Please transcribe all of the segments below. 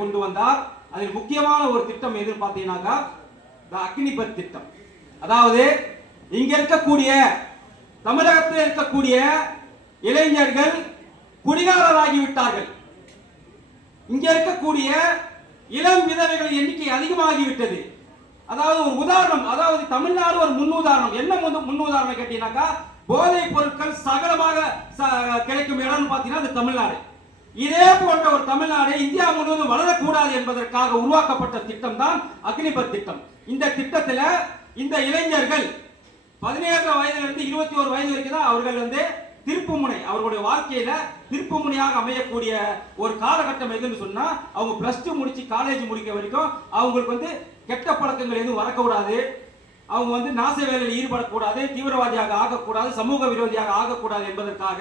கொண்டு வந்தார். அதில் முக்கியமான ஒரு திட்டம் எதுன்னு பார்த்தீங்கன்னாக்கா அக்னிபத் திட்டம். அதாவது இங்க இருக்கக்கூடிய தமிழகத்தில் இருக்கக்கூடிய இளைஞர்கள் குடிகாரராகிவிட்டார்கள். இங்க இருக்கக்கூடிய இளம் விதவைகள் எண்ணிக்கை அதிகமாகிவிட்டது. அதாவது ஒரு உதாரணம், அதாவது தமிழ்நாடு ஒரு முன்னுதாரணம். என்ன முன்னுதாரணம் கேட்டீங்கன்னாக்கா போதைப் பொருட்கள் சகலமாக கிடைக்கும் இடம்னு பார்த்தீங்கன்னா அது தமிழ்நாடு. இதே போன்ற ஒரு தமிழ்நாடு இந்தியா முழுவதும் வளரக்கூடாது என்பதற்காக உருவாக்கப்பட்ட திட்டம் தான் அக்னிபத் திட்டம். இந்த திட்டத்தில் இந்த இளைஞர்கள் 17 வயதிலிருந்து 21 வயது வரைக்கும் தான் அவர்கள் திருப்புமுனை, அவர்களுடைய வாழ்க்கையில திருப்புமுனையாக அமையக்கூடிய ஒரு காலகட்டம் எதுன்னு சொன்னா அவங்க +2 முடிச்சு காலேஜ் முடிக்க வரைக்கும் அவங்களுக்கு கெட்ட பழக்கங்கள் எதுவும் வரக்கூடாது, அவங்க நாச வேலையில் ஈடுபடக்கூடாது, தீவிரவாதியாக ஆகக்கூடாது, சமூக விரோதியாக ஆகக்கூடாது என்பதற்காக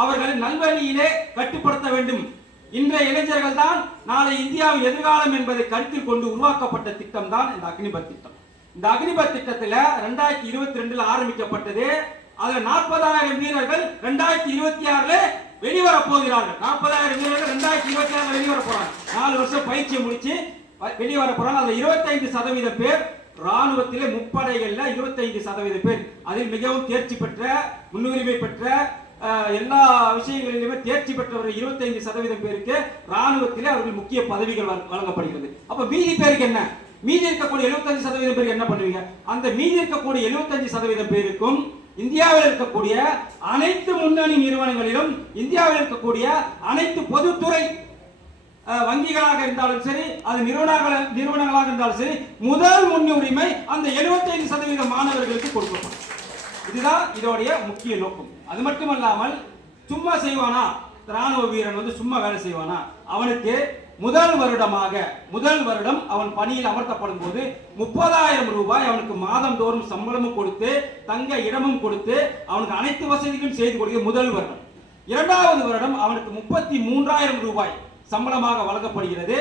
அவர்களை நல்வழியிலே கட்டுப்படுத்த வேண்டும். இன்றைய இளைஞர்கள் தான் நாளை இந்தியாவின் எதிர்காலம் என்பதை கருத்தில் கொண்டு உருவாக்கப்பட்ட திட்டம் தான் இந்த அக்னிபத் திட்டம். இந்த அக்னிபத் திட்டத்தில் 2022 ஆரம்பிக்கப்பட்டது. அதுல 40,000 வீரர்கள் 2026 வெளிவர போகிறார்கள். 40,000 வீரர்கள் 2026 வெளிவர போறாங்க. 4 வருஷம் பயிற்சியை முடிச்சு வெளிவர போறாங்க. அதுல 25% பேர் ராணுவத்திலே முப்படைகள்ல 25% பேர், அதில் மிகவும் தேர்ச்சி பெற்ற, முன்னுரிமை பெற்ற, எல்லா விஷயங்களிலுமே தேர்ச்சி பெற்றவர்கள் 25% பேருக்கு ராணுவத்திலே அவர்கள் முக்கிய பதவிகள் வழங்கப்படுகிறது. அப்ப மீதி பேருக்கு என்ன? மீதி இருக்கக்கூடிய 75% பேருக்கு என்ன பண்ணுவீங்க? அந்த மீதி இருக்கக்கூடிய 75% பேருக்கும் இந்தியாவில் இருக்கக்கூடிய அனைத்து முன்னணி நிறுவனங்களிலும், இந்தியாவில் இருக்கக்கூடிய அனைத்து பொதுத்துறை வங்கிகளாக இருந்தாலும் சரி, அது நிறுவனங்களாக இருந்தாலும் சரி, முதல் முன்னுரிமை அந்த 75% மாணவர்களுக்கு கொடுக்கப்படும். இதுதான் இதோடைய முக்கிய நோக்கம். அது மட்டுமல்லாமல் சும்மா செய்வானா ராணுவ வீரன் சும்மா வேலை செய்வானா? அவனுக்கு முதல் வருடம் அவன் பணியில் அமர்த்தப்படும் போது 30,000 ரூபாய் அவனுக்கு மாதந்தோறும் சம்பளமும் கொடுத்து தங்க இடமும் கொடுத்து அவனுக்கு அனைத்து வசதிகளும் செய்து கொடுக்க முதல் வருடம். 2வது வருடம் அவனுக்கு 33,000 ரூபாய் சம்பளமாக வழங்கப்படுகிறது.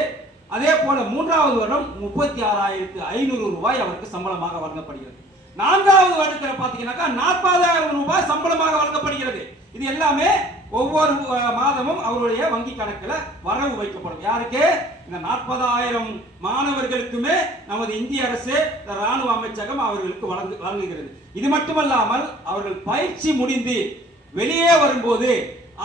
அதே போல 3வது வருடம் 36,500 ரூபாய் அவருக்கு சம்பளமாக வழங்கப்படுகிறது. 4வது வருடத்தில் பார்த்தீங்கன்னாக்கா 40,000 ரூபாய் சம்பளமாக வழங்கப்படுகிறது. இது எல்லாமே ஒவ்வொரு மாதமும் அவருடைய வங்கி கணக்கில் வரவு வைக்கப்படும். யாருக்கு? இந்த 40,000 மாணவர்களுக்குமே நமது இந்திய அரசு ராணுவ அமைச்சகம் அவர்களுக்கு வழங்குகிறது. இது மட்டுமல்லாமல் அவர்கள் பயிற்சி முடிந்து வெளியே வரும்போது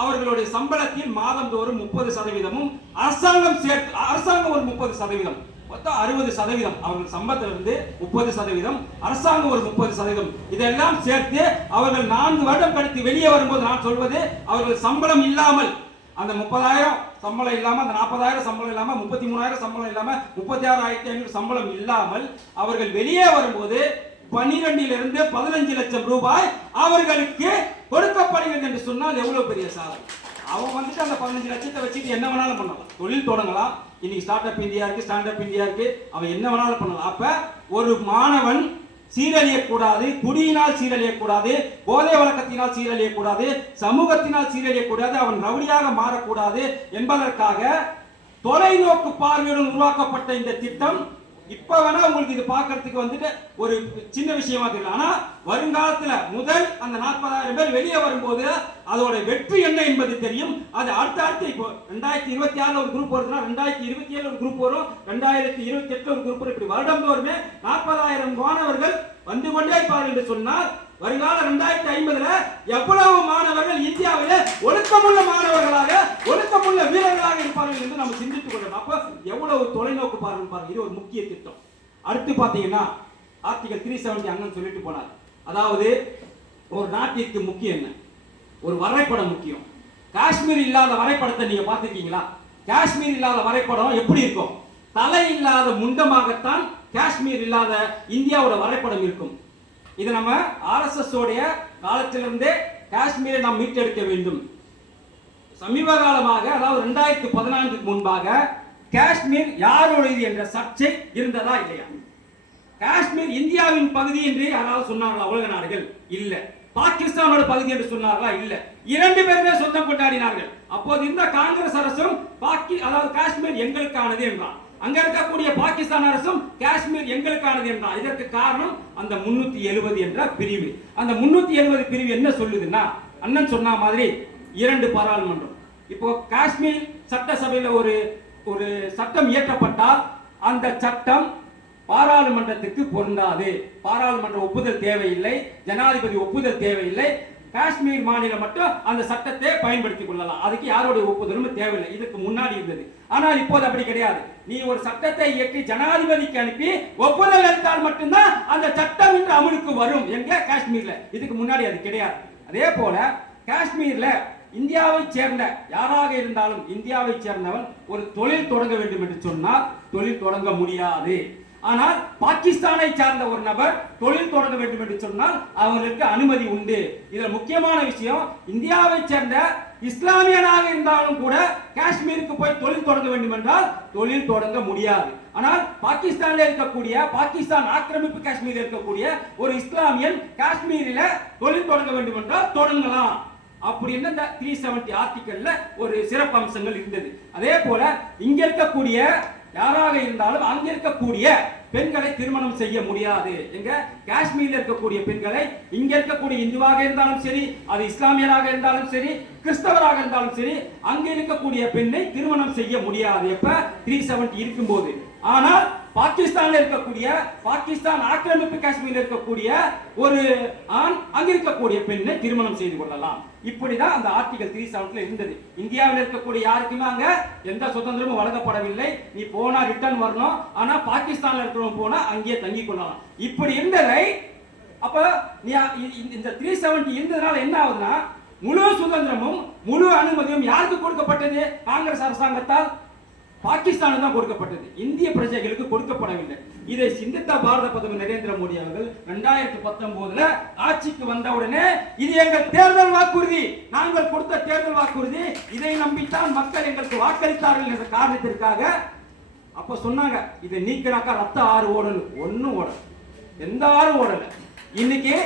அவர்களுடைய சம்பளத்தில் மாதந்தோறும் 30%, அரசாங்கம் ஒரு 30%, மொத்தம் 60%. அவர்கள் சம்பளத்திலிருந்து 30%, அரசாங்கம் ஒரு 30%. இதெல்லாம் சேர்த்து அவர்கள் 4 வருடம் கழித்து வெளியே வரும்போது நான் சொல்வது அவர்கள் சம்பளம் இல்லாமல், அந்த 30,000 சம்பளம் இல்லாமல், அந்த 40,000 சம்பளம் இல்லாமல், 33,000 சம்பளம் இல்லாமல், 36,500 சம்பளம் இல்லாமல் அவர்கள் வெளியே வரும்போது 12 to 15 லட்சம் ரூபாய் அவர்களுக்கு கொடுக்கப்படுகிறது என்று சொன்னால் எவ்வளவு பெரிய சாதனை. அவன் அந்த 15 லட்சத்தை வச்சுட்டு என்ன வேணாலும் பண்ணலாம், தொழில் தொடங்கலாம். இன்னைக்கு ஸ்டார்ட் அப் இந்தியா இருக்கு, ஸ்டாண்ட் அப் இந்தியா இருக்கு, அவன் என்ன வேணாலும் பண்ணலாம். அப்ப ஒரு மாணவன் சீரழியக்கூடாது, குடியினால் சீரழியக்கூடாது, போதை வழக்கத்தினால் சீரழியக்கூடாது, சமூகத்தினால் சீரழியக்கூடாது, அவன் ரவுடியாக மாறக்கூடாது என்பதற்காக தொலைநோக்கு பார்வையுடன் உருவாக்கப்பட்ட இந்த திட்டம் இப்ப வேணா உங்களுக்கு இது பார்க்கிறதுக்கு ஒரு சின்ன விஷயமா தெரியல. ஆனா வருங்காலத்துல முதல் அந்த 40,000 பேர் வெளியே வரும்போது அதோட வெற்றி என்ன என்பது தெரியும். அது அடுத்து இப்போ 2026 ஒரு குரூப் வருதுன்னா 2027 ஒரு குரூப் வரும், 2028 ஒரு குரூப், இப்படி வருடந்தோறுமே 40,000 மாணவர்கள் வந்து கொண்டே இருப்பார்கள் என்று சொன்னால் வருங்கால 2050 எவ்வளவு மாணவர்கள் இந்தியாவிலே ஒழுக்கமுள்ள மாணவர்களாக, ஒழுக்கமுள்ள வீரர்களாக இருப்பார்கள் என்று நம்ம சிந்தித்துக் கொள்ளணும். அப்ப எவ்வளவு தொலைநோக்கு பாருங்க. இது ஒரு முக்கிய திட்டம். அடுத்து பாத்தீங்கன்னா ஆர்டிகல் 370 அண்ணன் சொல்லிட்டு போனார். அதாவது ஒரு நாட்டிற்கு முக்கியம் என்ன? ஒரு வரைபடம் முக்கியம். காஷ்மீர் இல்லாத வரைபடத்தை நீங்க பார்த்திருக்கீங்களா? காஷ்மீர் இல்லாத வரைபடம் எப்படி இருக்கும்? தலை இல்லாத முண்டமாகத்தான் காஷ்மீர் இல்லாத இந்தியாவோட வரைபடம் இருக்கும். இது நம்ம ஆர்எஸ்எஸ் உடைய காலத்திலிருந்தே காஷ்மீரை நாம் மீட்டெடுக்க வேண்டும். சமீப காலமாக, அதாவது 2014 முன்பாக காஷ்மீர் யாருடையது என்ற சர்ச்சை இருந்ததா இல்லையா? காஷ்மீர் இந்தியாவின் பகுதி என்று யாராவது சொன்னார்களா? உலக நாடுகள் இல்ல. பாகிஸ்தானோட பகுதி என்று சொன்னார்களா? இல்ல. 2 பேருமே சொந்தம் கொண்டாடினார்கள். அப்போது இருந்த காங்கிரஸ் அரசும் அதாவது காஷ்மீர் எங்களுக்கானது என்றார். அங்க இருக்கக்கூடிய பாகிஸ்தான் அரசும் காஷ்மீர் எங்களுக்கானது என்றார். இதற்கு காரணம் அந்த 370 என்ற பிரிவு. அந்த 370 பிரிவு என்ன சொல்லுதுன்னா, அண்ணன் சொன்ன மாதிரி 2 பாராளுமன்றம். இப்போ காஷ்மீர் சட்டசபையில் ஒரு ஒரு சட்டம் இயற்றப்பட்டால் அந்த சட்டம் பாராளுமன்றத்துக்கு பொருந்தாது. பாராளுமன்ற ஒப்புதல் தேவையில்லை, ஜனாதிபதி ஒப்புதல் தேவையில்லை. காஷ்மீர் மாநிலம் மட்டும் அந்த சட்டத்தை பயன்படுத்திக் கொள்ளலாம். அதுக்கு யாருடைய ஒப்புதலும் தேவையில்லை. இதுக்கு முன்னாடி இருந்தது. ஆனால் இப்போது அப்படி கிடையாது. நீ ஒரு சட்டத்தை இயற்றி ஜனாதிபதிக்கு அனுப்பி ஒப்புதல் அளித்தால் மட்டும்தான் அந்த சட்டம் இன்று அமலுக்கு வரும். எங்க காஷ்மீர்ல. இதுக்கு முன்னாடி அது கிடையாது. அதே போல காஷ்மீர்ல இந்தியாவை சேர்ந்த யாராக இருந்தாலும் இந்தியாவை சேர்ந்தவன் ஒரு தொழில் தொடங்க வேண்டும் என்று சொன்னால் தொழில் தொடங்க முடியாது. ஆனால் பாகிஸ்தானை சார்ந்த ஒரு நபர் தொழில் தொடங்க வேண்டும் என்று சொன்னால் அவர்களுக்கு அனுமதி உண்டு. இதுல முக்கியமான விஷயம், இந்தியாவை சேர்ந்த இஸ்லாமியனாக இருந்தாலும் கூட காஷ்மீருக்கு போய் தொழில் தொடங்க வேண்டும் என்றால் தொழில் தொடங்க முடியாது. ஆனால் பாகிஸ்தானில் இருக்கக்கூடிய, பாகிஸ்தான் ஆக்கிரமிப்பு காஷ்மீரில் இருக்கக்கூடிய ஒரு இஸ்லாமியன் காஷ்மீரில் தொழில் தொடங்க வேண்டும் என்றால் தொடங்கலாம். அப்படின்னு இந்த 370 ஆர்டிகல்ல ஒரு சிறப்பு அம்சங்கள் இருந்தது. அதே போல இங்க இருக்கக்கூடிய யாராக இருந்தாலும் அங்க இருக்கக்கூடிய பெண்களை திருமணம் செய்ய முடியாது. எங்க காஷ்மீர்ல இருக்கக்கூடிய பெண்களை இங்க இருக்கக்கூடிய இந்துவாக இருந்தாலும் சரி, அது இஸ்லாமியராக இருந்தாலும் சரி, கிறிஸ்தவராக இருந்தாலும் சரி, அங்க இருக்கக்கூடிய பெண்ணை திருமணம் செய்ய முடியாது. எப்ப 370 இருக்கும்போது. ஆனால் பாகிஸ்தான்ல இருக்கக்கூடிய, பாகிஸ்தான் ஆக்கிரமிப்பு காஷ்மீர்ல இருக்கக்கூடிய ஒரு ஆண் அங்க இருக்கக்கூடிய பெண்ணை திருமணம் செய்து கொள்ளலாம். இப்படிதான் அந்த ஆர்டிகல் 370 இருந்தது. இந்தியாவில் இருக்கக்கூடிய யாருக்குமே அங்க எந்த சுதந்திரமும் வழங்கப்படவில்லை. நீ போனா ரிட்டர்ன் வரணும். ஆனா பாகிஸ்தான்ல இருக்கிறவங்க போனா அங்கேயே தங்கி கொள்ளலாம். இப்படி இருந்ததை அப்ப இந்த 370 இருந்ததுனால என்ன ஆகுதுன்னா, முழு சுதந்திரமும் முழு அனுமதியும் யாருக்கு கொடுக்கப்பட்டது? காங்கிரஸ் அரசாங்கத்தால் பாகிஸ்தானுக்கு தான் கொடுக்கப்பட்டது. இந்திய பிரஜைகளுக்கு கொடுக்கப்படவில்லை. இதை சிந்தித்த பாரத பிரதமர் நரேந்திர மோடி அவர்கள் 2019 ஆட்சிக்கு வந்தவுடனே இது எங்கள் தேர்தல் வாக்குறுதி, நாங்கள் கொடுத்த தேர்தல் வாக்குறுதி, இதை நம்பித்தான் மக்கள் எங்களுக்கு வாக்களித்தார்கள் என்ற காரணத்திற்காக அப்ப சொன்னாங்க, இதை நீக்கினாக்கா ரத்த ஆறு ஓடணும். ஒன்னும் ஓடல, எந்த ஆறு ஓடல. இன்னைக்கு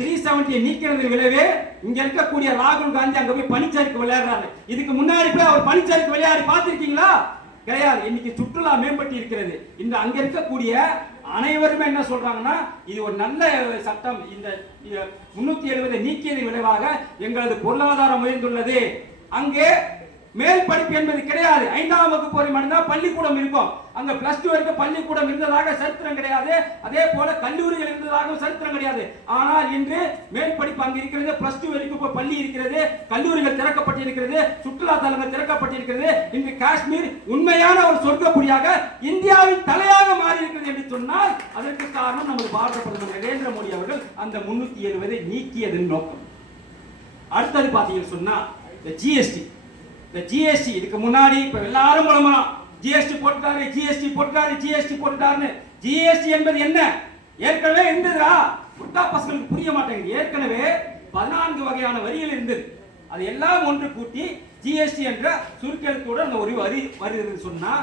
370 நீக்கிறது விளைவே இங்க இருக்கக்கூடிய ராகுல் காந்தி அங்க போய் பனிச்சறுக்கு விளையாடுறாரு. இதுக்கு முன்னாடி போய் அவர் பனிச்சறுக்கு விளையாடி பார்த்திருக்கீங்களா? கிடையாது. இன்னைக்கு சுற்றுலா மேம்பட்டு இருக்கிறது. இந்த அங்க இருக்கக்கூடிய அனைவருமே என்ன சொல்றாங்கன்னா, இது ஒரு நல்ல சட்டம். இந்த 370 நீக்கியது விளைவாக எங்களது பொருளாதாரம் உயர்ந்துள்ளது. அங்கே மேல் படிப்பு என்பது கிடையாது. 5ஆம் வகுப்பு வரை மட்டும்தான் பள்ளிக்கூடம் இருக்கும். அங்க +2 வரைக்கும் பள்ளிக்கூடம் இருந்ததாக சரித்திரம் கிடையாது. அதே போல கல்லூரிகள் இருந்ததாக சரித்திரம் கிடையாது. ஆனால் இன்று மேல் படிப்பு அங்க இருக்கிறது. +2 வரைக்கும் பள்ளி இருக்கிறது, கல்லூரிகள் திறக்கப்பட்டிருக்கிறது, சுற்றுலா தலங்கள் திறக்கப்பட்டிருக்கிறது. இன்று காஷ்மீர் உண்மையான ஒரு சொர்க்கப்புரியாக இந்தியாவின் தலையாக மாறி இருக்கிறது என்று சொன்னால் அதற்கு காரணம் நமது பாரத பிரதமர் நரேந்திர மோடி அவர்கள் அந்த 370 நீக்கியதன் நோக்கம். அடுத்தது பாத்தீங்கன்னு சொன்னா ஜிஎஸ்டி. இந்த ஜிஎஸ்டி இதுக்கு முன்னாடி இப்ப எல்லாரும் புலம்பலாம், ஜிஎஸ்டி போட்டாரு, ஜிஎஸ்டி போட்டாரு, ஜிஎஸ்டி போட்டாருன்னு. ஜிஎஸ்டி என்பது என்ன? ஏற்கனவே இருந்ததுடா, புட்டா பசங்களுக்கு புரிய மாட்டேங்குது. ஏற்கனவே 14 வகையான வரிகள் இருந்தது. அது எல்லாம் ஒன்று கூட்டி ஜிஎஸ்டி என்ற சுருக்கெழுத்தோட அந்த ஒரு வரி வருகிறது சொன்னா